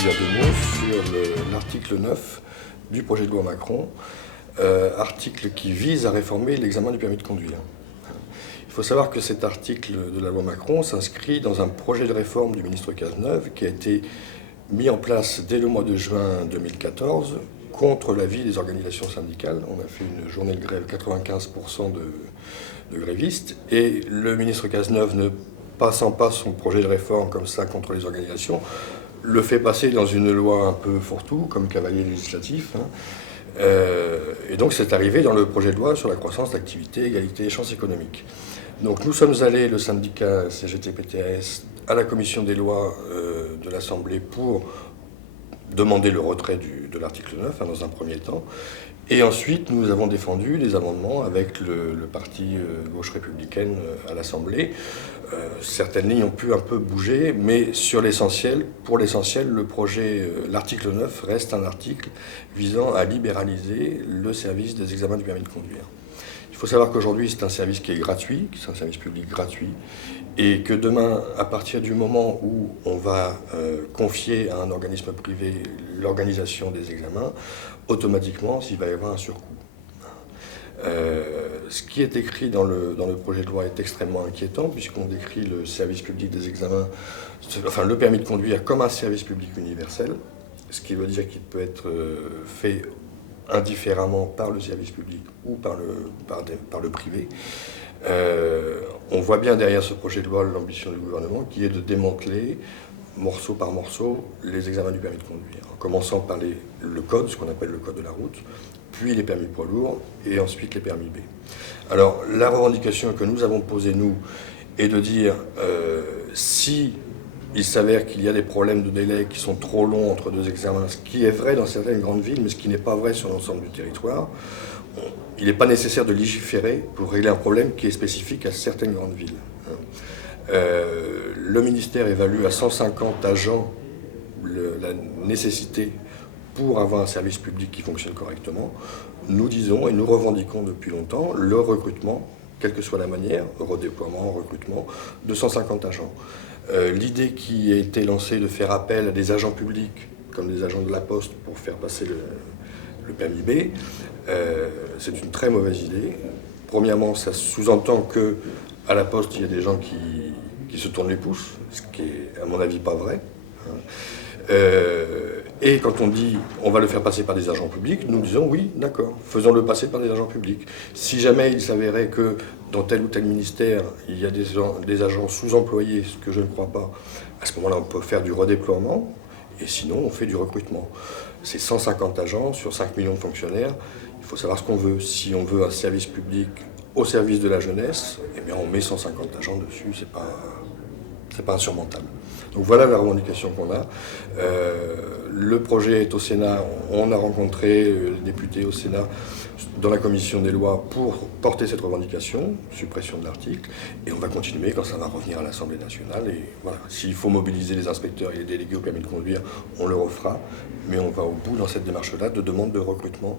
dire 2 mots sur l'article 9 du projet de loi Macron, article qui vise à réformer l'examen du permis de conduire. Il faut savoir que cet article de la loi Macron s'inscrit dans un projet de réforme du ministre Cazeneuve qui a été mis en place dès le mois de juin 2014 contre l'avis des organisations syndicales. On a fait une journée de grève, 95% de grévistes, et le ministre Cazeneuve, ne passant pas son projet de réforme comme ça contre les organisations, le fait passer dans une loi un peu fourre-tout, comme cavalier législatif. Et donc c'est arrivé dans le projet de loi sur la croissance, l'activité, égalité et chances économiques. Donc nous sommes allés, le syndicat CGT-PTAS, à la commission des lois de l'Assemblée pour demander le retrait de l'article 9 dans un premier temps. Et ensuite, nous avons défendu des amendements avec le parti gauche républicaine à l'Assemblée. Certaines lignes ont pu un peu bouger, mais sur l'essentiel, pour l'essentiel, l'article 9 reste un article visant à libéraliser le service des examens du permis de conduire. Il faut savoir qu'aujourd'hui, c'est un service qui est gratuit, c'est un service public gratuit, et que demain, à partir du moment où on va confier à un organisme privé l'organisation des examens, automatiquement, il va y avoir un surcoût. Ce qui est écrit dans le projet de loi est extrêmement inquiétant, puisqu'on décrit le service public des examens, enfin le permis de conduire, comme un service public universel, ce qui veut dire qu'il peut être fait indifféremment par le service public ou par le privé. On voit bien derrière ce projet de loi l'ambition du gouvernement qui est de démanteler morceau par morceau les examens du permis de conduire, en commençant par le code, ce qu'on appelle le code de la route, puis les permis poids lourds et ensuite les permis B. Alors la revendication que nous avons posée, nous, est de dire si il s'avère qu'il y a des problèmes de délai qui sont trop longs entre deux examens, ce qui est vrai dans certaines grandes villes, mais ce qui n'est pas vrai sur l'ensemble du territoire. Il n'est pas nécessaire de légiférer pour régler un problème qui est spécifique à certaines grandes villes. Le ministère évalue à 150 agents la nécessité pour avoir un service public qui fonctionne correctement. Nous disons et nous revendiquons depuis longtemps le recrutement, quelle que soit la manière, redéploiement, recrutement, de 150 agents. L'idée qui a été lancée de faire appel à des agents publics, comme des agents de la Poste, pour faire passer le permis B, c'est une très mauvaise idée. Premièrement, ça sous-entend qu'à la Poste, il y a des gens qui se tournent les pouces, ce qui est, à mon avis, pas vrai. Et quand on dit on va le faire passer par des agents publics, nous disons oui, d'accord, faisons-le passer par des agents publics. Si jamais il s'avérait que dans tel ou tel ministère, il y a des agents sous-employés, ce que je ne crois pas, à ce moment-là, on peut faire du redéploiement, et sinon, on fait du recrutement. C'est 150 agents sur 5 millions de fonctionnaires. Il faut savoir ce qu'on veut. Si on veut un service public au service de la jeunesse, eh bien, on met 150 agents dessus, c'est pas insurmontable. Donc voilà la revendication qu'on a. Le projet est au Sénat. On a rencontré les députés au Sénat dans la commission des lois pour porter cette revendication, suppression de l'article, et on va continuer quand ça va revenir à l'Assemblée nationale. Et voilà, s'il faut mobiliser les inspecteurs et les délégués au permis de conduire, on le refera, mais on va au bout dans cette démarche-là de demande de recrutement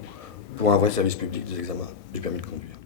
pour un vrai service public des examens du permis de conduire.